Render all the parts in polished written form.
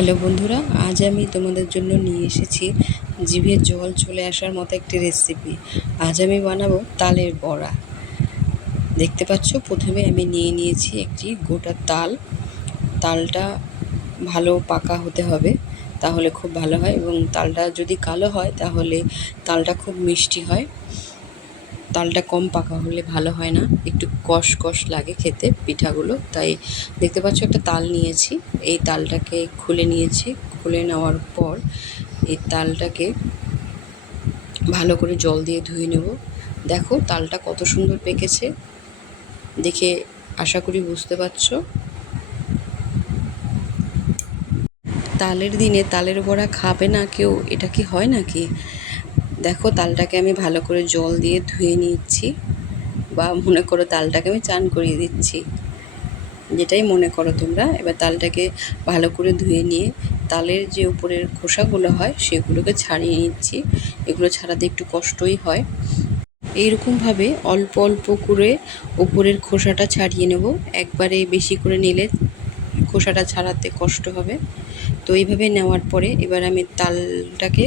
Hello বন্ধুরা, আজ আমি তোমাদের জন্য নিয়ে এসেছি জিভে জল চলে আসার মতো একটি রেসিপি। আজ আমি বানাবো তালের বড়া। দেখতে পাচ্ছ, প্রথমে আমি নিয়ে নিয়েছি একটি গোটা তাল। তালটা ভালো পাকা হতে হবে, তাহলে খুব ভালো হয়, এবং তালটা যদি কালো হয় তাহলে তালটা খুব মিষ্টি হয়। তালটা কম পাকা হলে ভালো হয় না, একটু কষ কষ লাগে খেতে পিঠাগুলো। তাই দেখতে পাচ্ছ একটা তাল নিয়েছি, এই তালটাকে খুলে নিয়েছি। খুলে নেওয়ার পর এই তালটাকে ভালো করে জল দিয়ে ধুয়ে নেব। দেখো তালটা কত সুন্দর পেকেছে, দেখে আশা করি বুঝতে পারছো। তালের দিনে তালের বড়া খাবে না কেউ, এটা কি হয় নাকি? দেখো তালটাকে আমি ভালো করে জল দিয়ে ধুয়ে নিচ্ছি, বা মনে করো তালটাকে আমি চান করিয়ে দিচ্ছি, যেটাই মনে করো তোমরা। এবার তালটাকে ভালো করে ধুয়ে নিয়ে তালের যে উপরের খোসাগুলো হয় সেগুলোকে ছাড়িয়ে নিচ্ছি। এগুলো ছাড়াতে একটু কষ্টই হয়। এইরকমভাবে অল্প অল্প করে উপরের খোসাটা ছাড়িয়ে নেব। একবারে বেশি করে নিলে খোসাটা ছাড়াতে কষ্ট হবে। তো এইভাবে নেওয়ার পরে এবার আমি তালটাকে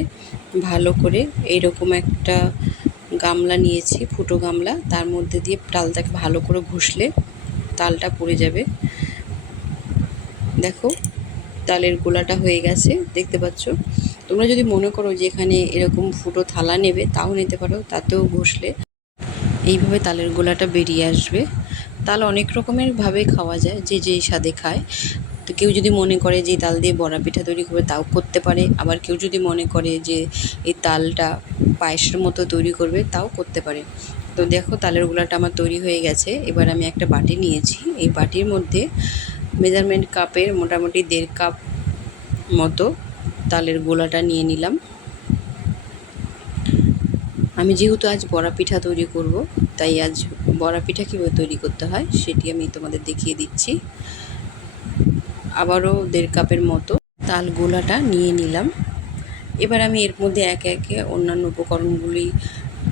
ভালো করে এইরকম একটা গামলা নিয়েছি, ফুটো গামলা, তার মধ্যে দিয়ে তালটাকে ভালো করে ঘষলে তালটা পড়ে যাবে। দেখো তালের গোলাটা হয়ে গেছে, দেখতে পাচ্ছ। তোমরা যদি মনে করো যে এখানে এরকম ফুটো থালা নেবে তাও নিতে পারো, তাতেও ঘষলে এইভাবে তালের গোলাটা বেরিয়ে আসবে। তাল অনেক রকমের ভাবে খাওয়া যায়, যে যেই স্বাদে খায়। তো কেউ যদি মনে করে যে তাল দিয়ে বড়া পিঠা তৈরি করবে তাও করতে পারে, আবার কেউ যদি মনে করে যে এই তালটা পায়েসের মতো তৈরি করবে তাও করতে পারে। তো দেখো তালের গোলাটা আমার তৈরি হয়ে গেছে। এবার আমি একটা বাটি নিয়েছি, এই বাটির মধ্যে মেজারমেন্ট কাপের মোটামুটি 1.5 কাপ মতো তালের গোলাটা নিয়ে নিলাম। আমি যেহেতু আজ বড়া পিঠা তৈরি করব, তাই আজ বড়া পিঠা কীভাবে তৈরি করতে হয় সেটি আমি তোমাদের দেখিয়ে দিচ্ছি। আবারও 1.5 কাপের মতো তাল গোলাটা নিয়ে নিলাম। এবার আমি এর মধ্যে একে একে অন্যান্য উপকরণগুলি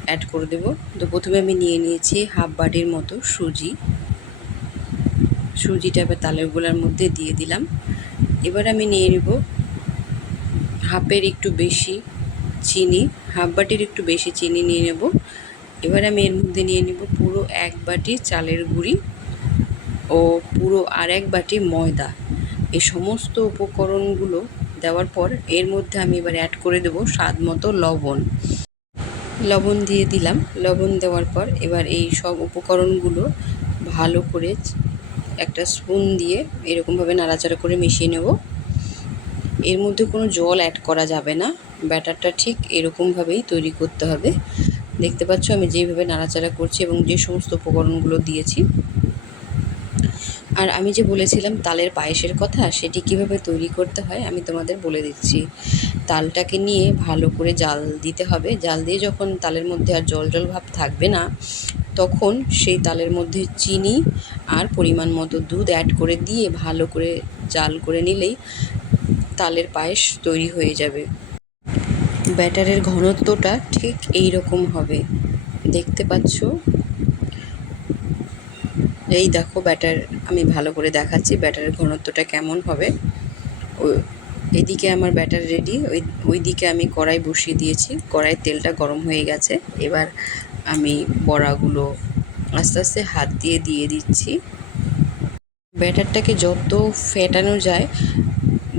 অ্যাড করে দেব। তো প্রথমে আমি নিয়ে নিয়েছি হাফ বাটির মতো সুজিটা এবার তালের গোলার মধ্যে দিয়ে দিলাম। এবার আমি নিয়ে নেব হাফের একটু বেশি চিনি, হাফ বাটির একটু বেশি চিনি নিয়ে নেব। এবার আমি এর মধ্যে নিয়ে নেব পুরো 1 বাটি চালের গুঁড়ি ও পুরো আর 1 বাটি ময়দা। এই সমস্ত উপকরণগুলো দেওয়ার পর এর মধ্যে আমি এবার অ্যাড করে দেব স্বাদ মতো লবণ দিয়ে দিলাম। লবণ দেওয়ার পর এবার এই সব উপকরণগুলো ভালো করে একটা স্পুন দিয়ে এরকমভাবে নাড়াচাড়া করে মিশিয়ে নেব। এর মধ্যে কোনো জল অ্যাড করা যাবে না, ব্যাটারটা ঠিক এরকমভাবেই তৈরি করতে হবে। দেখতে পাচ্ছ আমি যেভাবে নাড়াচাড়া করছি এবং যে সমস্ত উপকরণগুলো দিয়েছি। আর আমি যে বলেছিলাম তালের পায়েসের কথা, সেটি কিভাবে তৈরি করতে হয় আমি তোমাদের বলে দিচ্ছি। তালটাকে নিয়ে ভালো করে জাল দিতে হবে। জাল দিয়ে যখন তালের মধ্যে আর জল জল ভাব থাকবে না, তখন সেই তালের মধ্যে চিনি আর পরিমাণ মতো দুধ অ্যাড করে দিয়ে ভালো করে জাল করে নিলেই তালের পায়েস তৈরি হয়ে যাবে। ব্যাটারের ঘনত্বটা ঠিক এই রকম হবে, দেখতে পাচ্ছ। এই দেখো ব্যাটার, আমি ভালো করে দেখাচ্ছি ব্যাটারের ঘনত্বটা কেমন হবে। এদিকে আমার ব্যাটার রেডি, ওইদিকে আমি কড়াই বসিয়ে দিয়েছি। কড়াইয়ের তেলটা গরম হয়ে গেছে। এবার আমি বড়াগুলো আস্তে আস্তে হাত দিয়ে দিচ্ছি। ব্যাটারটাকে যত ফেটানো যায়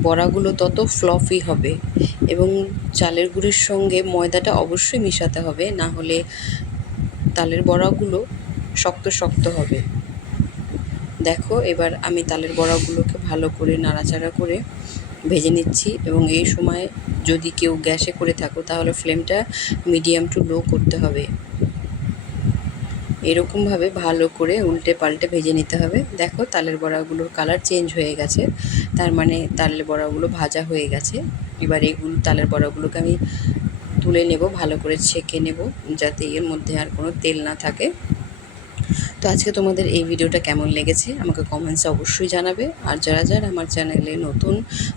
বড়াগুলো তত ফ্লফি হবে, এবং চালের গুঁড়ির সঙ্গে ময়দাটা অবশ্যই মেশাতে হবে, না হলে তালের বড়াগুলো শক্ত শক্ত হবে। দেখো এবার আমি তালের বড়াগুলোকে ভালো করে নাড়াচাড়া করে ভেজে নিচ্ছি, এবং এই সময় যদি কেউ গ্যাসে করে থাকো তাহলে ফ্লেমটা মিডিয়াম টু লো করতে হবে। এরকমভাবে ভালো করে উল্টে পাল্টে ভেজে নিতে হবে। দেখো তালের বড়াগুলোর কালার চেঞ্জ হয়ে গেছে, তার মানে তালের বড়াগুলো ভাজা হয়ে গেছে। এবার এইগুলো তালের বড়াগুলোকে আমি তুলে নেব, ভালো করে ছেঁকে নেব যাতে এর মধ্যে আর কোনো তেল না থাকে। তো আজকে তোমাদের এই ভিডিওটা কেমন লেগেছে আমাকে কমেন্টসে অবশ্যই জানাবে। আর যারা যারা আমার চ্যানেলে নতুন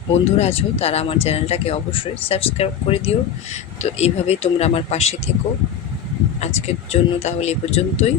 বন্ধুরা আছো তারা আমার চ্যানেলটাকে অবশ্যই সাবস্ক্রাইব করে দিও। তো এইভাবেই তোমরা আমার পাশে থেকো। আজকের জন্য তাহলে এ পর্যন্তই।